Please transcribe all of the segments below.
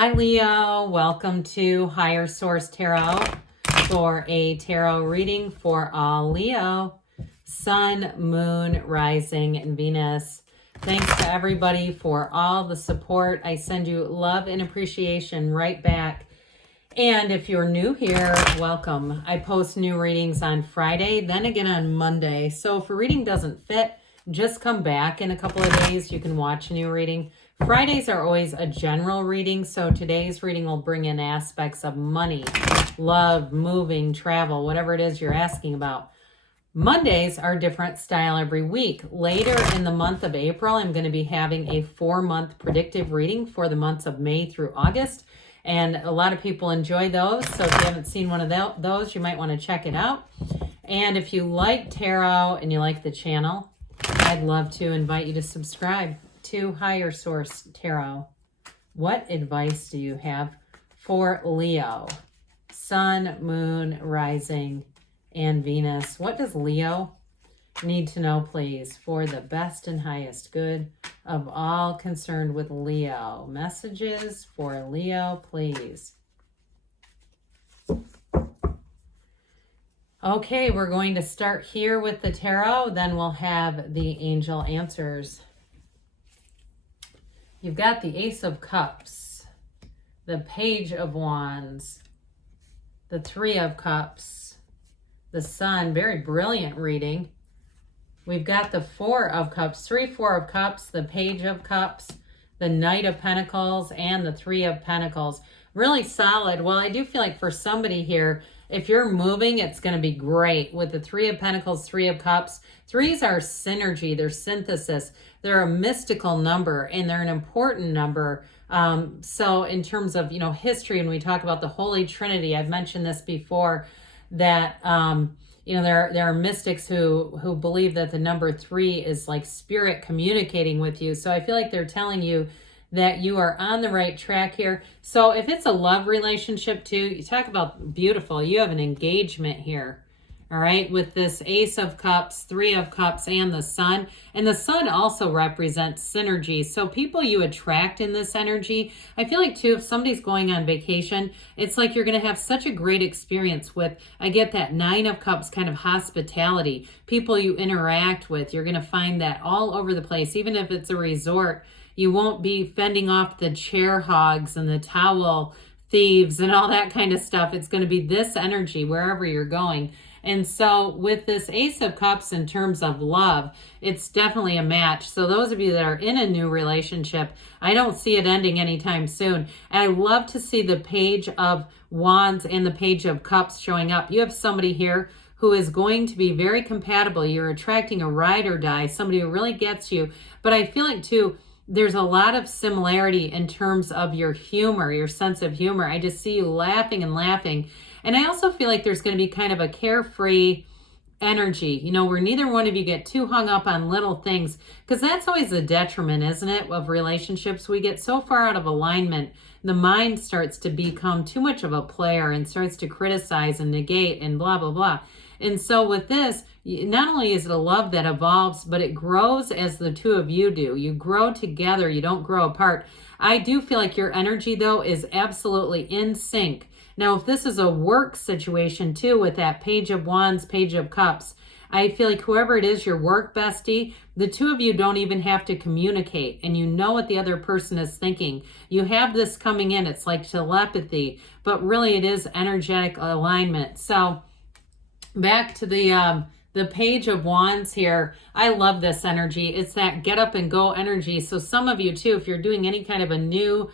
Hi Leo, welcome to Higher Source Tarot for a tarot reading for all Leo, Sun, Moon, Rising, and Venus. Thanks to everybody for all the support. I send you love and appreciation right back. And if you're new here, welcome. I post new readings on Friday, then again on Monday. So if a reading doesn't fit, just come back in a couple of days. You can watch a new reading. Fridays are always a general reading, so today's reading will bring in aspects of money, love, moving, travel, whatever it is you're asking about. Mondays are a different style every week. Later in the month of April, I'm going to be having a 4-month predictive reading for the months of May through August, and a lot of people enjoy those, so if you haven't seen one of those, you might want to check it out. And if you like tarot and you like the channel, I'd love to invite you to subscribe to Higher Source Tarot. What advice do you have for Leo? Sun, Moon, Rising, and Venus. What does Leo need to know, please, for the best and highest good of all concerned with Leo? Messages for Leo, please. Okay, we're going to start here with the tarot, then we'll have the angel answers. You've got the Ace of Cups, the Page of Wands, the Three of Cups, the Sun, very brilliant reading. We've got the Four of Cups, Four of Cups, the Page of Cups, the Knight of Pentacles, and the Three of Pentacles. Really solid. Well, I do feel like for somebody here, if you're moving, it's going to be great with the Three of Pentacles, Three of Cups. Threes are synergy, they're synthesis. They're a mystical number, and they're an important number. So in terms of, history, when we talk about the Holy Trinity, I've mentioned this before, that, there are mystics who believe that the number 3 is like spirit communicating with you. So I feel like they're telling you that you are on the right track here. So if it's a love relationship too, you talk about beautiful. You have an engagement here, all right, with this Ace of Cups, Three of Cups, and the Sun. And the Sun also represents synergy. So people you attract in this energy, I feel like too, if somebody's going on vacation, it's like you're going to have such a great experience with, I get that Nine of Cups kind of hospitality. People you interact with, you're going to find that all over the place. Even if it's a resort, you won't be fending off the chair hogs and the towel thieves and all that kind of stuff. It's going to be this energy wherever you're going. And so with this Ace of Cups in terms of love, it's definitely a match. So those of you that are in a new relationship, I don't see it ending anytime soon. And I love to see the Page of Wands and the Page of Cups showing up. You have somebody here who is going to be very compatible. You're attracting a ride or die, somebody who really gets you. But I feel like too, there's a lot of similarity in terms of your humor, your sense of humor. I just see you laughing and laughing. And I also feel like there's going to be kind of a carefree energy, where neither one of you get too hung up on little things, because that's always a detriment, isn't it, of relationships? We get so far out of alignment, the mind starts to become too much of a player and starts to criticize and negate and blah, blah, blah. And so with this, not only is it a love that evolves, but it grows as the two of you do. You grow together, you don't grow apart. I do feel like your energy, though, is absolutely in sync. Now, if this is a work situation, too, with that Page of Wands, Page of Cups, I feel like whoever it is, your work bestie, the two of you don't even have to communicate, and you know what the other person is thinking. You have this coming in. It's like telepathy, but really it is energetic alignment. So back to the Page of Wands here. I love this energy. It's that get up and go energy. So some of you too, if you're doing any kind of a new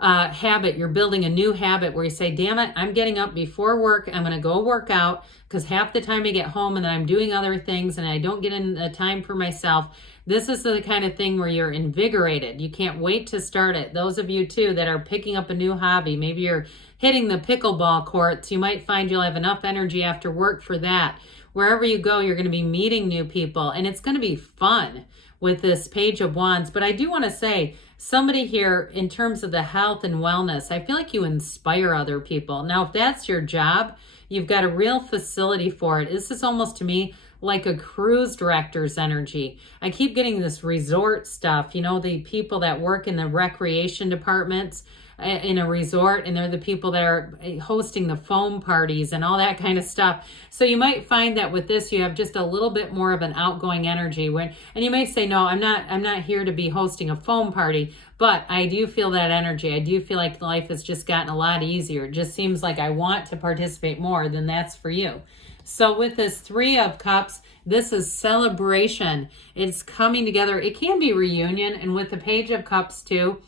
habit, you're building a new habit where you say, damn it, I'm getting up before work. I'm going to go work out, because half the time I get home and then I'm doing other things and I don't get in the time for myself. This is the kind of thing where you're invigorated. You can't wait to start it. Those of you too that are picking up a new hobby, maybe you're hitting the pickleball courts, you might find you'll have enough energy after work for that. Wherever you go, you're going to be meeting new people, and it's going to be fun with this Page of Wands. But I do want to say, somebody here, in terms of the health and wellness, I feel like you inspire other people. Now, if that's your job, you've got a real facility for it. This is almost, to me, like a cruise director's energy. I keep getting this resort stuff, you know, the people that work in the recreation departments in a resort, and they're the people that are hosting the foam parties and all that kind of stuff. So you might find that with this, you have just a little bit more of an outgoing energy and you may say, no, I'm not here to be hosting a foam party, but I do feel that energy. I do feel like life has just gotten a lot easier. It just seems like I want to participate more. Then that's for you. So with this 3 of Cups, this is celebration. It's coming together. It can be reunion. And with the Page of Cups too,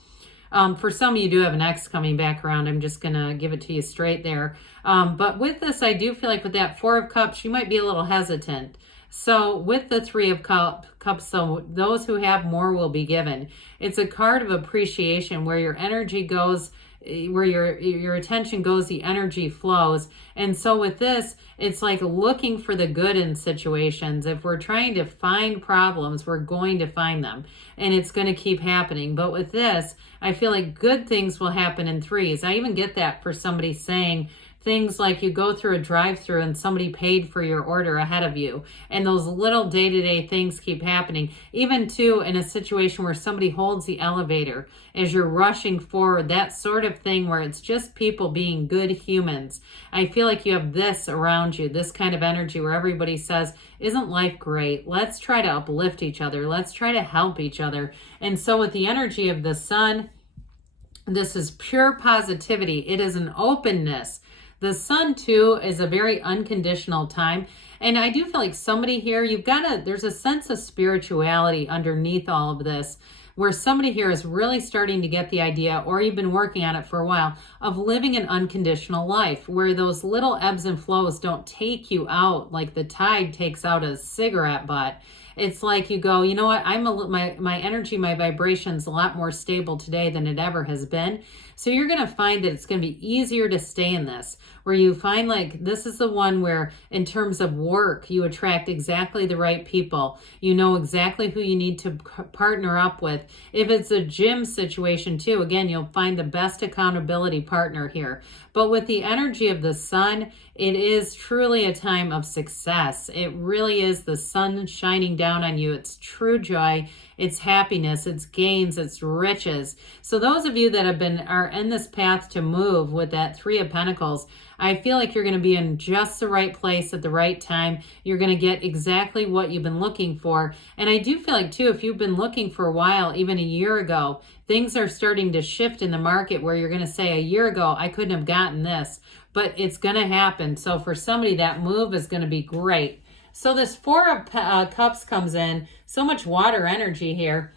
for some of you do have an ex coming back around. I'm just going to give it to you straight there. But with this, I do feel like with that 4 of Cups, you might be a little hesitant. So with the 3 of Cups, so those who have more will be given. It's a card of appreciation where your energy goes, where your attention goes, the energy flows. And so with this, it's like looking for the good in situations. If we're trying to find problems, we're going to find them, and it's going to keep happening. But with this, I feel like good things will happen in 3s. I even get that for somebody saying things like you go through a drive-through and somebody paid for your order ahead of you. And those little day-to-day things keep happening. Even too in a situation where somebody holds the elevator as you're rushing forward, that sort of thing where it's just people being good humans. I feel like you have this around you, this kind of energy where everybody says, isn't life great? Let's try to uplift each other. Let's try to help each other. And so with the energy of the Sun, this is pure positivity. It is an openness. The Sun too is a very unconditional time. And I do feel like somebody here, there's a sense of spirituality underneath all of this, where somebody here is really starting to get the idea, or you've been working on it for a while, of living an unconditional life, where those little ebbs and flows don't take you out like the tide takes out a cigarette butt. It's like you go, you know what, my energy, my vibration's a lot more stable today than it ever has been. So you're going to find that it's going to be easier to stay in this, where you find like this is the one where in terms of work, you attract exactly the right people. You know exactly who you need to partner up with. If it's a gym situation too, again, you'll find the best accountability partner here. But with the energy of the Sun, it is truly a time of success. It really is the sun shining down on you. It's true joy. It's happiness, it's gains, it's riches. So those of you that are in this path to move with that 3 of Pentacles, I feel like you're going to be in just the right place at the right time. You're going to get exactly what you've been looking for. And I do feel like too, if you've been looking for a while, even a year ago, things are starting to shift in the market where you're going to say, a year ago, I couldn't have gotten this, but it's going to happen. So for somebody, that move is going to be great. So this 4 of Cups comes in, so much water energy here.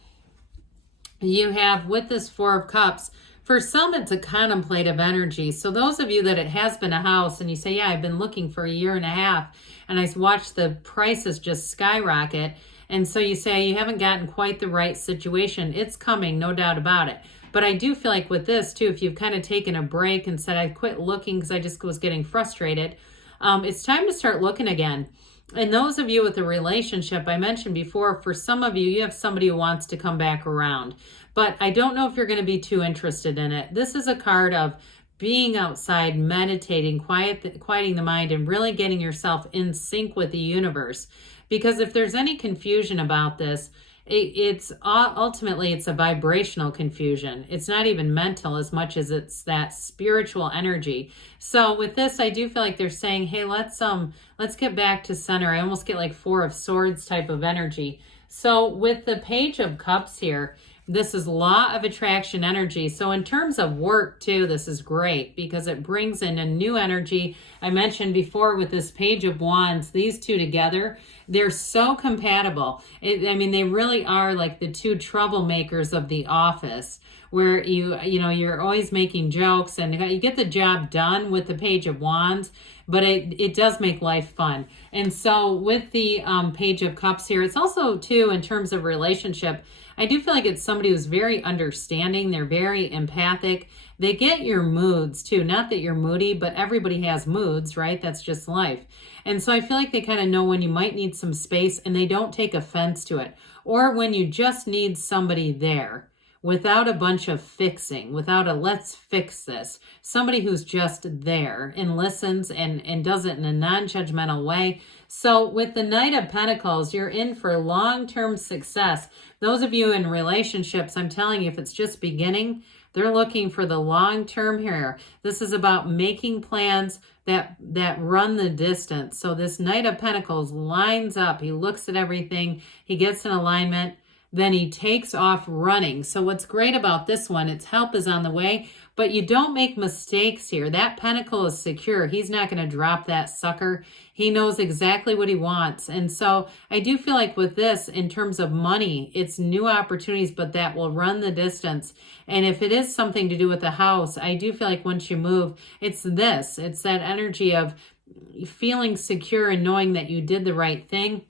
You have with this 4 of Cups, for some it's a contemplative energy. So those of you that it has been a house and you say, yeah, I've been looking for a year and a half and I watched the prices just skyrocket. And so you say you haven't gotten quite the right situation. It's coming, no doubt about it. But I do feel like with this too, if you've kind of taken a break and said, I quit looking because I just was getting frustrated, it's time to start looking again. And those of you with a relationship, I mentioned before, for some of you, you have somebody who wants to come back around. But I don't know if you're going to be too interested in it. This is a card of being outside, meditating, quieting the mind, and really getting yourself in sync with the universe. Because if there's any confusion about this, it's ultimately it's a vibrational confusion. It's not even mental as much as it's that spiritual energy. So with this, I do feel like they're saying, hey, let's get back to center. I almost get like 4 of Swords type of energy. So with the Page of Cups here, this is law of attraction energy. So in terms of work too, this is great because it brings in a new energy. I mentioned before with this Page of Wands, these two together, they're so compatible. They really are like the 2 troublemakers of the office, where you're always making jokes and you get the job done with the Page of Wands, but it does make life fun. And so with the Page of Cups here, it's also too in terms of relationship, I do feel like it's somebody who's very understanding. They're very empathic. They get your moods too. Not that you're moody, but everybody has moods, right? That's just life. And so I feel like they kind of know when you might need some space and they don't take offense to it. Or when you just need somebody there, without a bunch of fixing, without a let's fix this. Somebody who's just there and listens and does it in a non-judgmental way. So with the Knight of Pentacles, you're in for long-term success. Those of you in relationships, I'm telling you, if it's just beginning, they're looking for the long-term here. This is about making plans that run the distance. So this Knight of Pentacles lines up. He looks at everything. He gets in alignment. Then he takes off running. So what's great about this one, its help is on the way, but you don't make mistakes here. That pentacle is secure. He's not going to drop that sucker. He knows exactly what he wants. And so I do feel like with this, in terms of money, it's new opportunities, but that will run the distance. And if it is something to do with the house, I do feel like once you move, it's this. It's that energy of feeling secure and knowing that you did the right thing.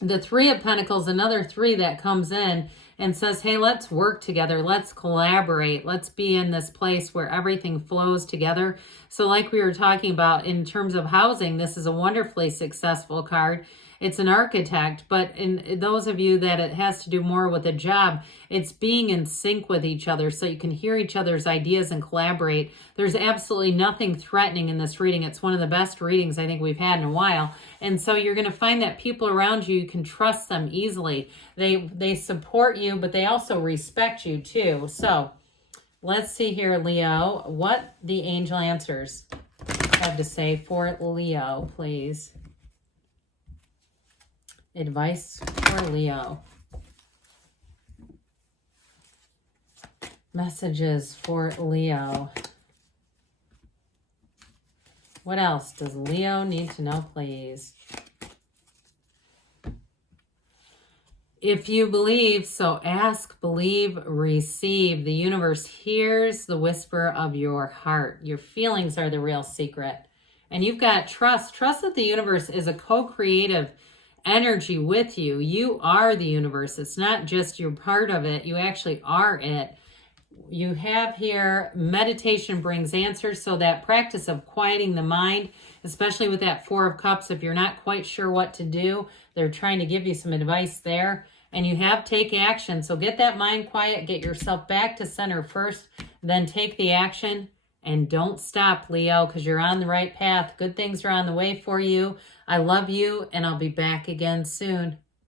The Three of Pentacles, another three that comes in and says, hey, let's work together. Let's collaborate. Let's be in this place where everything flows together. So like we were talking about in terms of housing, this is a wonderfully successful card. It's an architect, but in those of you that it has to do more with a job, it's being in sync with each other so you can hear each other's ideas and collaborate. There's absolutely nothing threatening in this reading. It's one of the best readings I think we've had in a while. And so you're going to find that people around you, you can trust them easily. They support you, but they also respect you too. So let's see here, Leo, what the angel answers have to say for Leo, please. Advice for Leo. Messages for Leo. What else does Leo need to know, please? If you believe, so ask, believe, receive. The universe hears the whisper of your heart. Your feelings are the real secret. And you've got trust. Trust that the universe is a co-creative energy with you. You are the universe. It's not just you're part of it. You actually are it. You have here meditation brings answers. So that practice of quieting the mind, especially with that Four of Cups, if you're not quite sure what to do, they're trying to give you some advice there. And you have take action. So get that mind quiet, get yourself back to center first, then take the action. And don't stop, Leo, because you're on the right path. Good things are on the way for you. I love you, and I'll be back again soon.